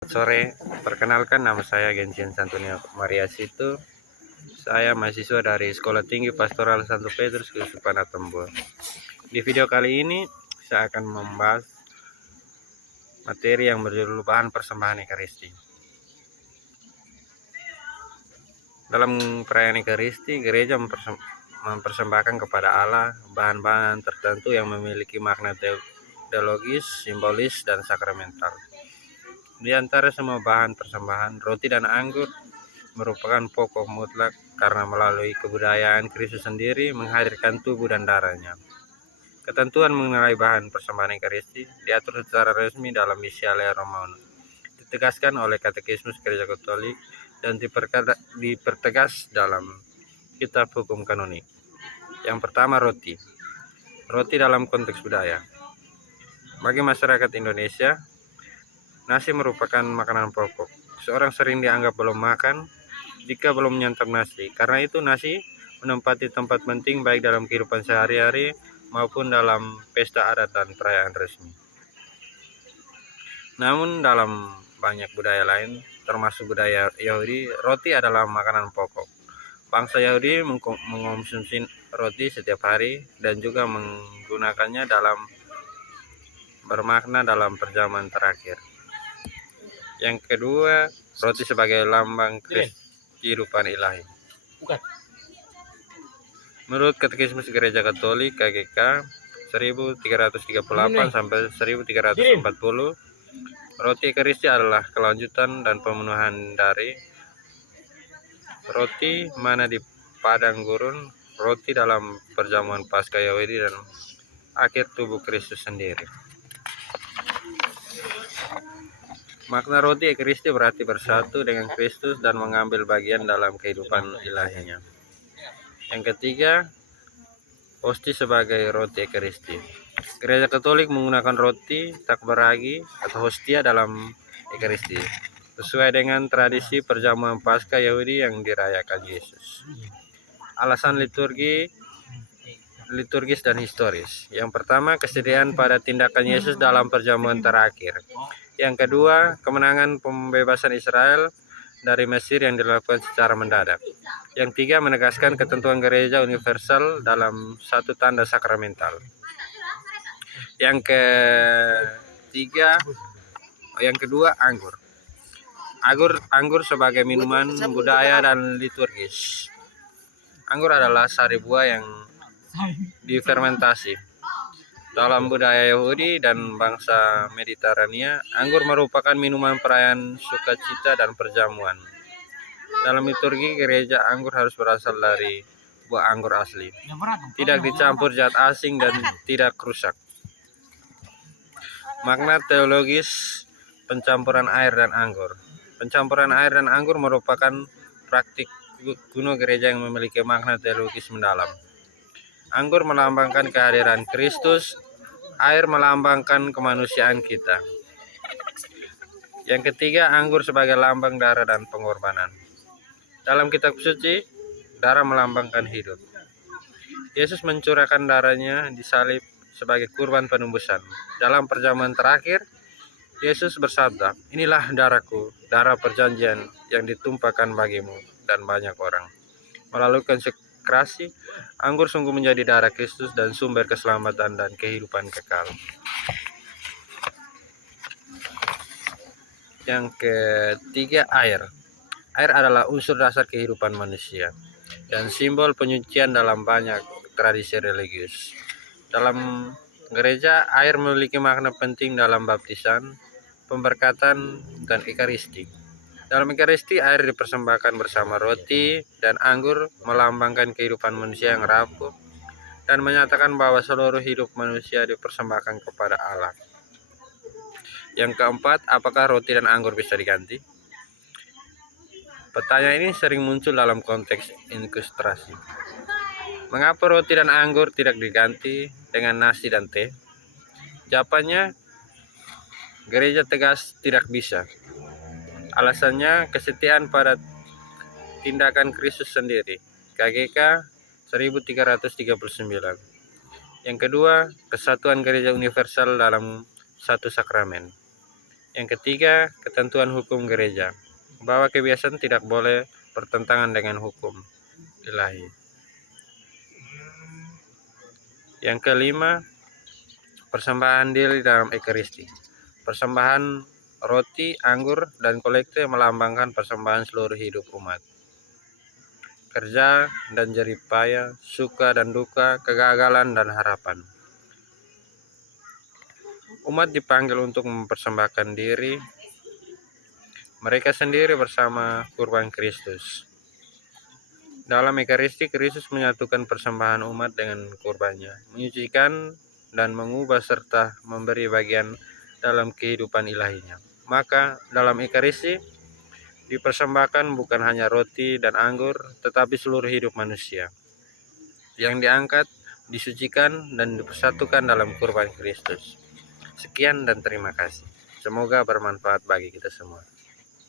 Sore, perkenalkan nama saya Gentian Santonio Maria Situ. Saya mahasiswa dari Sekolah Tinggi Pastoral Santo Petrus Keuskupan Atambua. Di video kali ini saya akan membahas materi yang berjudul bahan persembahan Ekaristi. Dalam perayaan Ekaristi, gereja mempersembahkan kepada Allah bahan-bahan tertentu yang memiliki makna teologis, simbolis, dan sakramental. Di antara semua bahan persembahan, roti dan anggur merupakan pokok mutlak karena melalui kebudayaan Kristus sendiri menghadirkan tubuh dan darahnya. Ketentuan mengenai bahan persembahan Ekaristi diatur secara resmi dalam Misiale Romaun, ditegaskan oleh Katekismus Gereja Katolik dan dipertegas dalam Kitab Hukum Kanonik. Yang pertama, roti. Roti dalam konteks budaya. Bagi masyarakat Indonesia, nasi merupakan makanan pokok. Seorang sering dianggap belum makan jika belum menyantap nasi. Karena itu nasi menempati tempat penting baik dalam kehidupan sehari-hari maupun dalam pesta adat dan perayaan resmi. Namun dalam banyak budaya lain, termasuk budaya Yahudi, roti adalah makanan pokok. Bangsa Yahudi mengkonsumsi roti setiap hari dan juga menggunakannya dalam bermakna dalam perjamuan terakhir. Yang kedua, roti sebagai lambang kehidupan ilahi. Menurut Katekismus Gereja Katolik KGK 1338 sampai 1340, roti Ekaristi adalah kelanjutan dan pemenuhan dari roti mana di padang gurun, roti dalam perjamuan Paskah Yahudi, dan akhir tubuh Kristus sendiri. Makna roti Ekaristi berarti bersatu dengan Kristus dan mengambil bagian dalam kehidupan ilahinya. Yang ketiga, hosti sebagai roti Ekaristi. Gereja Katolik menggunakan roti tak beragi atau hostia dalam Ekaristi, sesuai dengan tradisi perjamuan Paskah Yahudi yang dirayakan Yesus. Alasan liturgis dan historis. Yang pertama, kesediaan pada tindakan Yesus dalam perjamuan terakhir. Yang kedua, kemenangan pembebasan Israel dari Mesir yang dilakukan secara mendadak. Yang tiga, menegaskan ketentuan gereja universal dalam satu tanda sakramental. Yang kedua, anggur. Anggur sebagai minuman budaya dan liturgis. Anggur adalah sari buah yang difermentasi. Dalam budaya Yahudi dan bangsa Mediterania, anggur merupakan minuman perayaan sukacita dan perjamuan. Dalam liturgi gereja, anggur harus berasal dari buah anggur asli, tidak dicampur zat asing dan tidak rusak. Makna teologis pencampuran air dan anggur. Pencampuran air dan anggur merupakan praktik kuno gereja yang memiliki makna teologis mendalam. Anggur melambangkan kehadiran Kristus, air melambangkan kemanusiaan kita. Yang ketiga, anggur sebagai lambang darah dan pengorbanan. Dalam kitab suci, darah melambangkan hidup. Yesus mencurahkan darahnya di salib sebagai kurban penebusan. Dalam perjamuan terakhir, Yesus bersabda, "Inilah darahku, darah perjanjian yang ditumpahkan bagimu dan banyak orang." Melalui konsekrasi, anggur sungguh menjadi darah Kristus dan sumber keselamatan dan kehidupan kekal. Yang ketiga, air. Air adalah unsur dasar kehidupan manusia dan simbol penyucian dalam banyak tradisi religius. Dalam gereja, air memiliki makna penting dalam baptisan, pemberkatan, dan Ekaristi. Dalam Ekaristi, air dipersembahkan bersama roti dan anggur melambangkan kehidupan manusia yang rapuh dan menyatakan bahwa seluruh hidup manusia dipersembahkan kepada Allah. Yang keempat, apakah roti dan anggur bisa diganti? Pertanyaan ini sering muncul dalam konteks inkrustrasi. Mengapa roti dan anggur tidak diganti dengan nasi dan teh? Jawabannya, gereja tegas tidak bisa. Alasannya, kesetiaan pada tindakan Kristus sendiri. KGK 1339. Yang kedua, kesatuan gereja universal dalam satu sakramen. Yang ketiga, ketentuan hukum gereja, bahwa kebiasaan tidak boleh bertentangan dengan hukum ilahi. Yang kelima, persembahan diri dalam ekaristi. Persembahan roti, anggur, dan kolekte melambangkan persembahan seluruh hidup umat. Kerja dan jerih payah, suka dan duka, kegagalan dan harapan. Umat dipanggil untuk mempersembahkan diri mereka sendiri bersama kurban Kristus. Dalam ekaristi, Kristus menyatukan persembahan umat dengan kurbannya, menyucikan dan mengubah serta memberi bagian dalam kehidupan ilahinya. Maka dalam ekaristi dipersembahkan bukan hanya roti dan anggur, tetapi seluruh hidup manusia yang diangkat, disucikan, dan dipersatukan dalam kurban Kristus. Sekian dan terima kasih. Semoga bermanfaat bagi kita semua.